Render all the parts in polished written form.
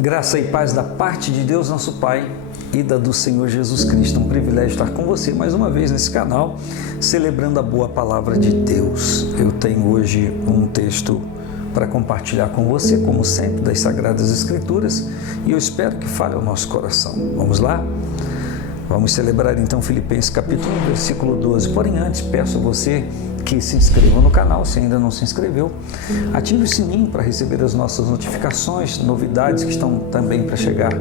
Graça e paz da parte de Deus, nosso Pai, e da do Senhor Jesus Cristo. Um privilégio estar com você mais uma vez nesse canal, celebrando a boa palavra de Deus. Eu tenho hoje um texto para compartilhar com você, como sempre, das Sagradas Escrituras, e eu espero que fale ao nosso coração. Vamos lá? Vamos celebrar então Filipenses capítulo 1, versículo 12. Porém, antes, peço a você que se inscreva no canal, se ainda não se inscreveu. Ative o sininho para receber as nossas notificações, novidades que estão também para chegar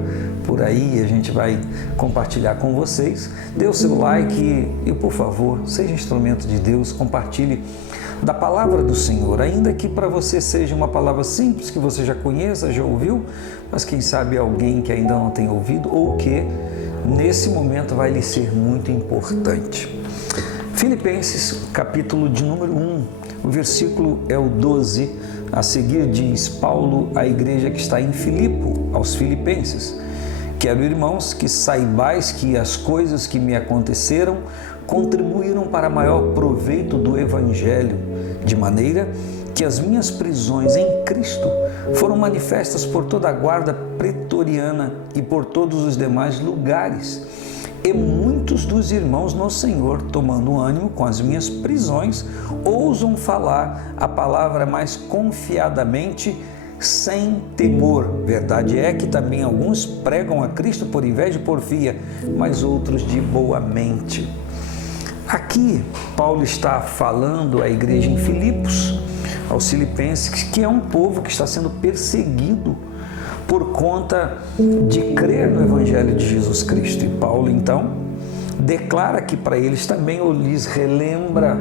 por aí. A gente vai compartilhar com vocês. Dê o seu like e, por favor, seja instrumento de Deus. Compartilhe da palavra do Senhor, ainda que para você seja uma palavra simples, que você já conheça, já ouviu, mas quem sabe alguém que ainda não tem ouvido ou que nesse momento vai lhe ser muito importante. Filipenses, capítulo de número 1, o versículo é o 12. A seguir diz Paulo à igreja que está em Filipo, aos filipenses: quero, irmãos, que saibais que as coisas que me aconteceram contribuíram para maior proveito do Evangelho, de maneira que as minhas prisões em Cristo foram manifestas por toda a guarda pretoriana e por todos os demais lugares. E muitos dos irmãos no Senhor, tomando ânimo com as minhas prisões, ousam falar a palavra mais confiadamente, sem temor. Verdade é que também alguns pregam a Cristo por inveja e porfia, mas outros de boa mente. Aqui, Paulo está falando à igreja em Filipos, aos filipenses, que é um povo que está sendo perseguido por conta de crer no Evangelho de Jesus Cristo. E Paulo, então, declara que para eles também, ou lhes relembra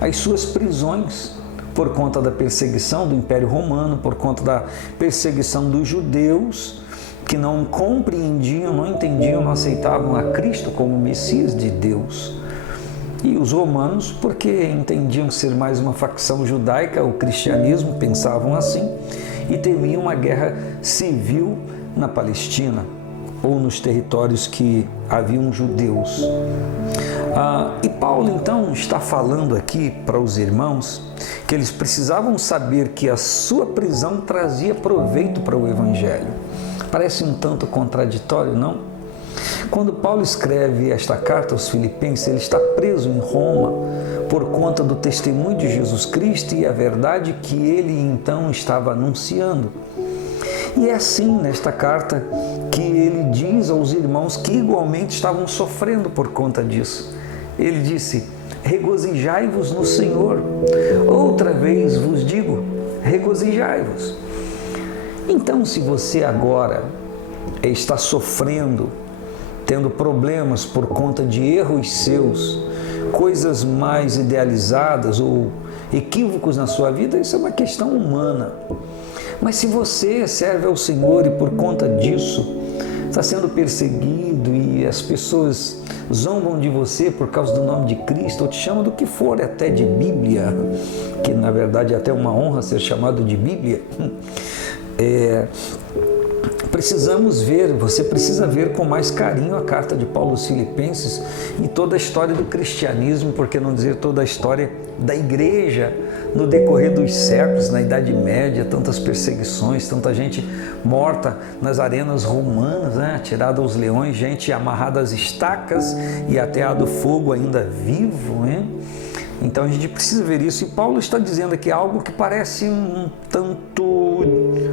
as suas prisões por conta da perseguição do Império Romano, por conta da perseguição dos judeus, que não compreendiam, não entendiam, não aceitavam a Cristo como Messias de Deus. E os romanos, porque entendiam ser mais uma facção judaica, o cristianismo, pensavam assim, e temiam uma guerra civil na Palestina ou nos territórios que haviam judeus. E Paulo então está falando aqui para os irmãos que eles precisavam saber que a sua prisão trazia proveito para o Evangelho. Parece um tanto contraditório, não? Quando Paulo escreve esta carta aos Filipenses, ele está preso em Roma por conta do testemunho de Jesus Cristo e a verdade que ele então estava anunciando. E é assim nesta carta que ele diz aos irmãos que igualmente estavam sofrendo por conta disso. Ele disse: regozijai-vos no Senhor. Outra vez vos digo, regozijai-vos. Então, se você agora está sofrendo, tendo problemas por conta de erros seus, coisas mais idealizadas ou equívocos na sua vida, isso é uma questão humana. Mas se você serve ao Senhor e por conta disso está sendo perseguido e as pessoas zombam de você por causa do nome de Cristo, ou te chamam do que for, até de Bíblia, que na verdade é até uma honra ser chamado de Bíblia, precisamos ver, você precisa ver com mais carinho a carta de Paulo aos Filipenses e toda a história do cristianismo, por que não dizer toda a história da igreja no decorrer dos séculos, na Idade Média, tantas perseguições, tanta gente morta nas arenas romanas, né? Atirada aos leões, gente amarrada às estacas e ateado fogo ainda vivo, né? Então a gente precisa ver isso, e Paulo está dizendo aqui algo que parece um tanto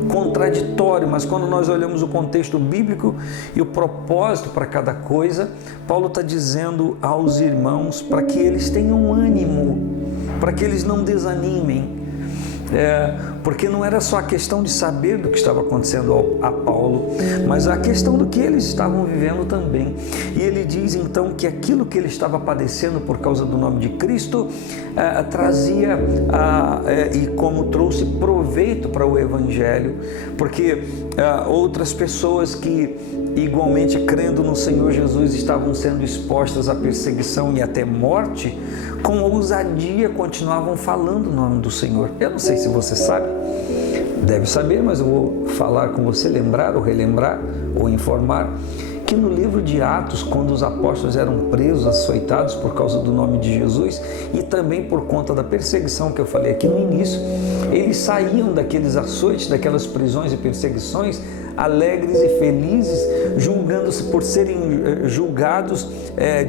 contraditório, mas quando nós olhamos o contexto bíblico e o propósito para cada coisa, Paulo está dizendo aos irmãos para que eles tenham ânimo, para que eles não desanimem, porque não era só a questão de saber do que estava acontecendo a Paulo, mas a questão do que eles estavam vivendo também. E ele diz então que aquilo que ele estava padecendo por causa do nome de Cristo trazia e como trouxe proveito para o Evangelho, porque outras pessoas que igualmente crendo no Senhor Jesus estavam sendo expostas à perseguição e até morte, com ousadia continuavam falando o nome do Senhor. Eu não sei se você sabe, deve saber, mas eu vou falar com você, lembrar ou relembrar ou informar que no livro de Atos, quando os apóstolos eram presos, açoitados por causa do nome de Jesus e também por conta da perseguição que eu falei aqui no início, eles saíam daqueles açoites, daquelas prisões e perseguições, alegres e felizes, julgando-se por serem julgados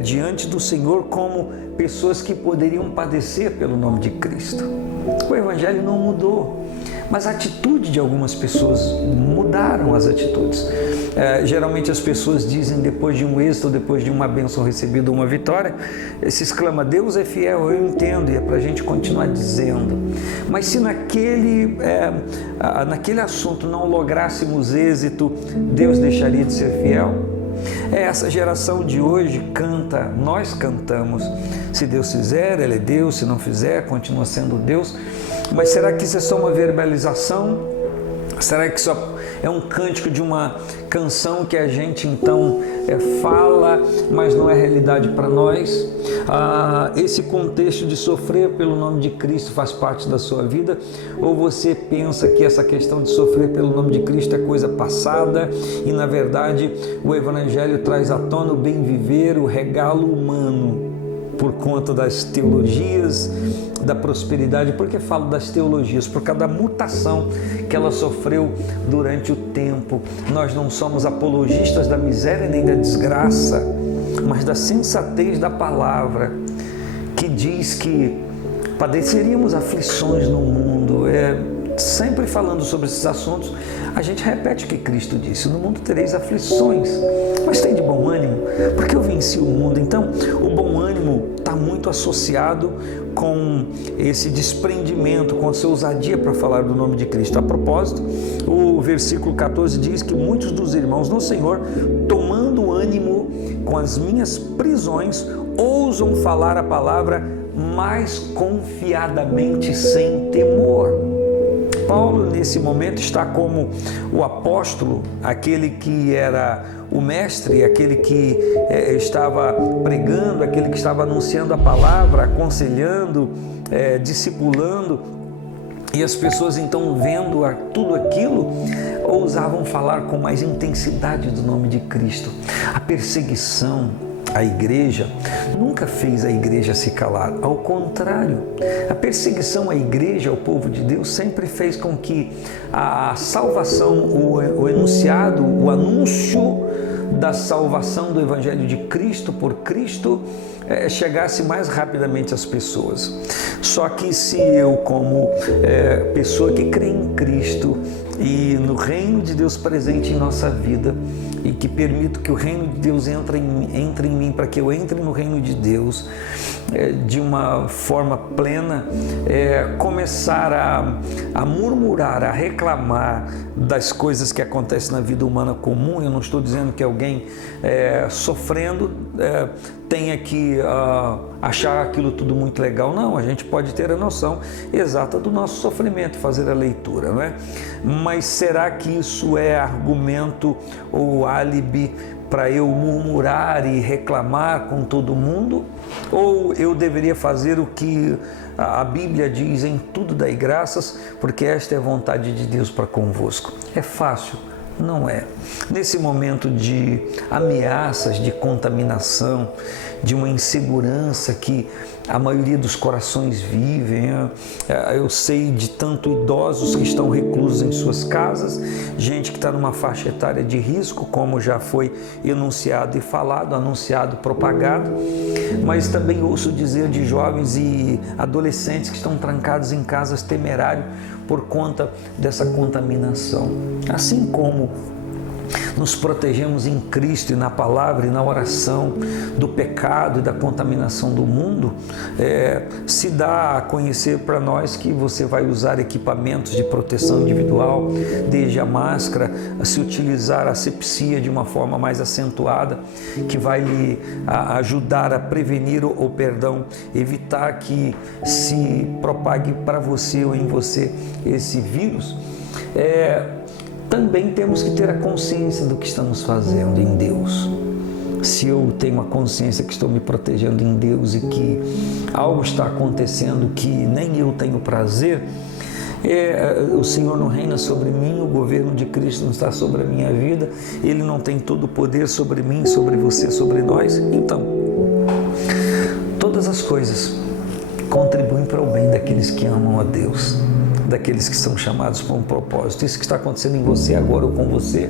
diante do Senhor como pessoas que poderiam padecer pelo nome de Cristo. O Evangelho não mudou, mas a atitude de algumas pessoas mudaram as atitudes. Geralmente as pessoas dizem, depois de um êxito, depois de uma bênção recebida, uma vitória, se exclama: Deus é fiel, eu entendo, e é para a gente continuar dizendo. Mas se naquele assunto não lográssemos êxito, Deus deixaria de ser fiel? Essa geração de hoje canta, nós cantamos: se Deus fizer, Ele é Deus, se não fizer, continua sendo Deus. Mas será que isso é só uma verbalização? Será que só é um cântico de uma canção que a gente então fala, mas não é realidade para nós? Esse contexto de sofrer pelo nome de Cristo faz parte da sua vida? Ou você pensa que essa questão de sofrer pelo nome de Cristo é coisa passada e, na verdade, o Evangelho traz à tona o bem viver, o regalo humano, por conta das teologias da prosperidade? Por que falo das teologias? Por causa da mutação que ela sofreu durante o tempo. Nós não somos apologistas da miséria nem da desgraça, mas da sensatez da palavra, que diz que padeceríamos aflições no mundo. Sempre falando sobre esses assuntos, a gente repete o que Cristo disse: no mundo tereis aflições, mas tem de bom ânimo, porque eu venci o mundo. Então, o bom ânimo está muito associado com esse desprendimento, com a sua ousadia para falar do nome de Cristo. A propósito, o versículo 14 diz que muitos dos irmãos no Senhor, tomando ânimo com as minhas prisões, ousam falar a palavra mais confiadamente, sem temor. Paulo, nesse momento, está como o apóstolo, aquele que era o mestre, aquele que estava pregando, aquele que estava anunciando a palavra, aconselhando, discipulando, e as pessoas então, vendo tudo aquilo, ousavam falar com mais intensidade do nome de Cristo. A perseguição à igreja nunca fez a igreja se calar, ao contrário, a perseguição à igreja, ao povo de Deus, sempre fez com que a salvação, o enunciado, o anúncio da salvação do Evangelho de Cristo por Cristo chegasse mais rapidamente às pessoas. Só que se eu, como pessoa que crê em Cristo e no reino de Deus presente em nossa vida, e que permito que o reino de Deus entre em mim, para que eu entre no reino de Deus de uma forma plena, começar a murmurar, a reclamar das coisas que acontecem na vida humana comum. Eu não estou dizendo que alguém sofrendo tenha que achar aquilo tudo muito legal. Não, a gente pode ter a noção exata do nosso sofrimento, fazer a leitura, não é? Mas será que isso é argumento ou álibi para eu murmurar e reclamar com todo mundo? Ou eu deveria fazer o que a Bíblia diz: em tudo dai graças, porque esta é a vontade de Deus para convosco? É fácil? Não é. Nesse momento de ameaças, de contaminação, de uma insegurança que a maioria dos corações vivem, eu sei de tanto idosos que estão reclusos em suas casas, gente que está numa faixa etária de risco, como já foi enunciado e falado, anunciado, propagado, mas também ouço dizer de jovens e adolescentes que estão trancados em casas temerários por conta dessa contaminação. Assim como nos protegemos em Cristo e na palavra e na oração do pecado e da contaminação do mundo, se dá a conhecer para nós que você vai usar equipamentos de proteção individual, desde a máscara, a se utilizar a asepsia de uma forma mais acentuada, que vai lhe ajudar a prevenir ou evitar que se propague para você ou em você esse vírus. Também temos que ter a consciência do que estamos fazendo em Deus. Se eu tenho a consciência que estou me protegendo em Deus e que algo está acontecendo que nem eu tenho prazer, O Senhor não reina sobre mim, o governo de Cristo não está sobre a minha vida, Ele não tem todo o poder sobre mim, sobre você, sobre nós. Então, todas as coisas contribuem para o bem daqueles que amam a Deus, daqueles que são chamados por um propósito. Isso que está acontecendo em você agora ou com você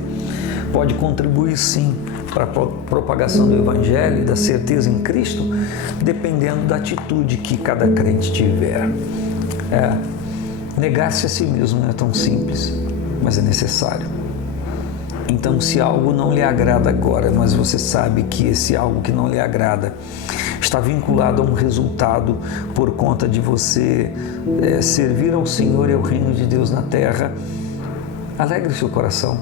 pode contribuir sim para a propagação do Evangelho e da certeza em Cristo, dependendo da atitude que cada crente tiver. Negar-se a si mesmo não é tão simples, mas é necessário. Então, se algo não lhe agrada agora, mas você sabe que esse algo que não lhe agrada está vinculado a um resultado por conta de você servir ao Senhor e ao reino de Deus na terra, alegre seu coração.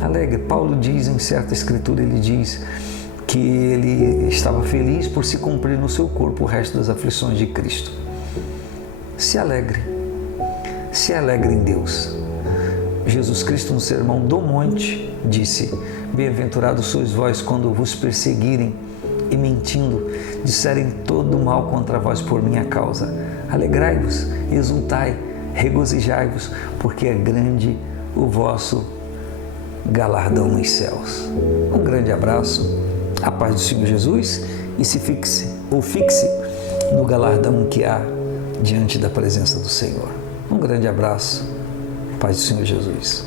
Alegre. Paulo diz em certa escritura, ele diz que ele estava feliz por se cumprir no seu corpo o resto das aflições de Cristo. Se alegre em Deus. Jesus Cristo, no Sermão do Monte, disse: bem-aventurados sois vós quando vos perseguirem e mentindo disserem todo mal contra vós por minha causa. Alegrai-vos, exultai, regozijai-vos, porque é grande o vosso galardão nos céus. Um grande abraço, a paz do Senhor Jesus, e fixe no galardão que há diante da presença do Senhor. Um grande abraço, paz do Senhor Jesus.